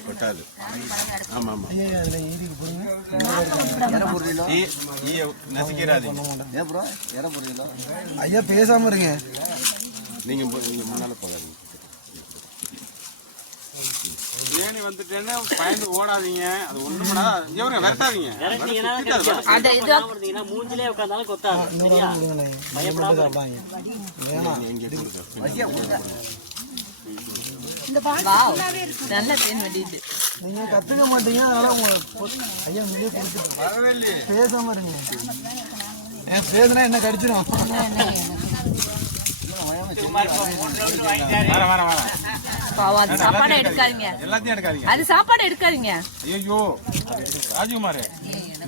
கொட்டாது ஆமா ஆமா ஐயா அதில் ஈடிக்கு போடுங்க ஈ- ஈய நசிக்கிறாதீங்க ஏன் ப்ரோ இற புரியல ஐயா பேசாம இருங்க நீங்க போ- நீங்க முன்னால போகாதீங்க ஏணி வந்துட்டேன்னு பயந்து ஓடாதீங்க அது ஒண்ணும் இவருங்க விரட்டாதீங்க. அந்த இது இருந்தீங்கன்னா மூஞ்சிலே உட்கார்ந்தாலும் கொத்தாது சரியா கொடுங்களேன் பயப்படாம இரு. சாப்பாங்க வேணாம் இங்க கொடுக்க வாவ் நல்ல தேன் வெடிது நீங்க கத்துக்க மாட்டீங்க அதனால ஐயா முன்னே கொடுத்துட்டு பேசாம இருங்க. ஏன் பேசுனா என்ன அது சாப்பாடை எடுக்காதீங்க. எல்லாத்தையும் எடுக்காதீங்க. அது சாப்பாடு எடுக்காதீங்க. ஐயோ ராஜ்குமார்.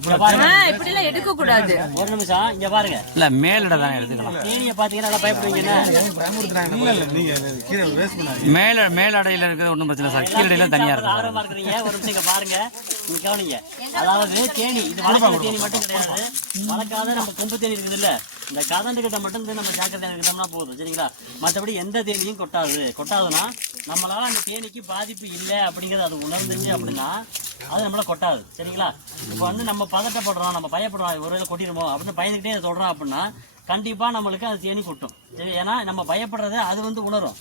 இப்படி எல்லாம் எடுக்க கூடாது ஒரு நிமிஷம் இங்க பாருங்க. இல்ல மேலிட தான் எடுத்துக்கலாம். தேனியை பாத்தீங்கன்னா பயப்படுவீங்க மேல மேலடையில இருக்கிறது ஒன்றும் பிரச்சனை சார். கீழடையில தனியா ஒரு நிமிஷம் இங்க பாருங்க. நீங்க கவனிங்க. அதாவது தேனி இது வளர்க்கிற தேனி மட்டும் கிடையாது. வளர்க்காத நம்ம கொம்பு தேனி இருக்குது இல்ல. இந்த கதண்டு கிட்ட மட்டும் நம்ம ஜாக்கிரதை எடுத்தோம்னா போதும் சரிங்களா? மற்றபடி எந்த தேனியும் கொட்டாது. கொட்டாதுன்னா நம்மளால அந்த தேனிக்கு பாதிப்பு இல்லை அப்படிங்கிறது அது உணர்ந்துச்சு அப்படின்னா அது நம்மள கொட்டாது சரிங்களா? இப்போ வந்து நம்ம பதட்டப்படுறோம் நம்ம பயப்படுறோம் ஒரு வேளை கொட்டிடுமோ அப்படின்னு பயந்துக்கிட்டே அதை சொல்றோம் அப்படின்னா கண்டிப்பா நம்மளுக்கு அது தேனி கொட்டும் சரி? ஏன்னா நம்ம பயப்படுறத அது வந்து உணரும்.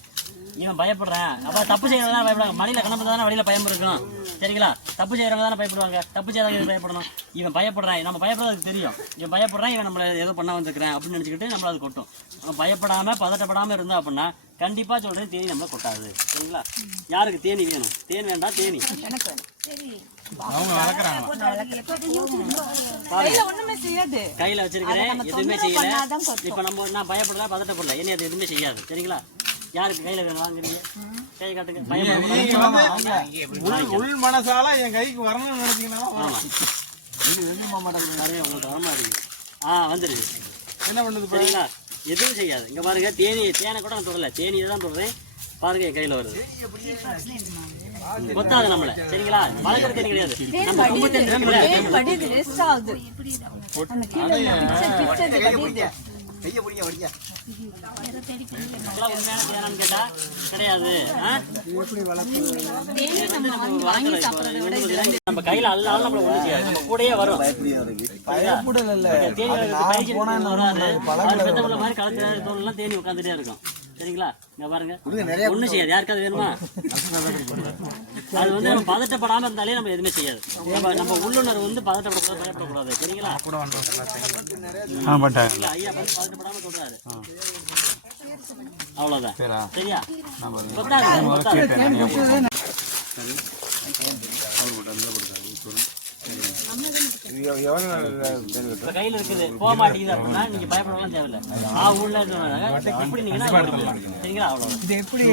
இவன் பயப்படுறேன். அப்ப தப்பு செய்யறதா பயப்படுவாங்க. மலையில கணப்பு தானே வழியில பயம் இருக்கும் சரிங்களா? தப்பு செய்யறவங்க தானே பயப்படுவாங்க. தப்பு செய்யறவங்க பயப்படணும்? இவன் பயப்படுறான். நம்ம பயப்படுறது தெரியும். இவன் பயப்படுறான் இவன் நம்மள ஏதோ பண்ண வந்திருக்கிறேன் அப்படின்னு நினைச்சுக்கிட்டு நம்மள அது கொட்டும். அவன் பயப்படாம பதட்டப்படாம இருந்தா அப்படின்னா கண்டிப்பா சொல்றேன் தேனி நம்மள கொட்டாது. சரிங்களா? யாருக்கு தேனி வேணும்? தேன் வேண்டாம் தேனி. கையில ஒண்ணுமே செய்யாது. கையில வச்சிருக்கிறேன். எதுவுமே செய்யல. இப்ப நம்ம நான் பயப்படல பதட்டப்படல. என்ன அது எதுவுமே செய்யாது. சரிங்களா? யாருக்கு கையில வாங்குறீங்க? கை காட்டுங்க. வந்து உள் மனசால என் கைக்கு வரணும்னு நினைச்சீங்கன்னா. நிறைய உங்களுக்கு வரமா இருக்கு. ஆ வந்துருது என்ன பண்ணுது இப்ப? சரிங்களா? எதுவும் செய்யாது. இங்க பாருங்க தேனி தேனை கூட நான் தொடல. தேனியை தான் தொடறேன். பாருங்க என் கையில வருது. கொத்தாது நம்மள. சரிங்களா? வளர்க்குற தேனி கிடையாது. நம்ம கையை பிடிங்க வடிங்க. உண்மையான கேட்டா கிடையாது நம்ம கையில அல்லாலும் நம்மள ஒண்ணு செய்யாது. நம்ம கூடயே வரும். பயப்படல தேனி பயிற்சி போனா மாதிரி தோல்லாம் தேனி உட்காந்துட்டே இருக்கும். சரிங்களா? இங்க பாருங்க. ஒண்ணும் செய்யாது. யாருக்காவது வேணுமா? அது வந்து நம்ம பதட்டப்படாம இருந்தாலே நம்ம எதுவுமே செய்யாது. நம்ம நம்ம உள்ளுணர்வு வந்து பதட்டப்படக்கூடாது பயப்படக்கூடாது. சரிங்களா? ஐயா வந்து பதட்டப்படாம சொல்றாரு. அவ்வளவுதான். சரியா? கொத்தாது. இப்ப கையில இருக்குது போக மாட்டேங்குது அப்படின்னா நீங்க பயப்படலாம் தேவையில்ல. ஆ எப்படி சரிங்களா? இது எப்படி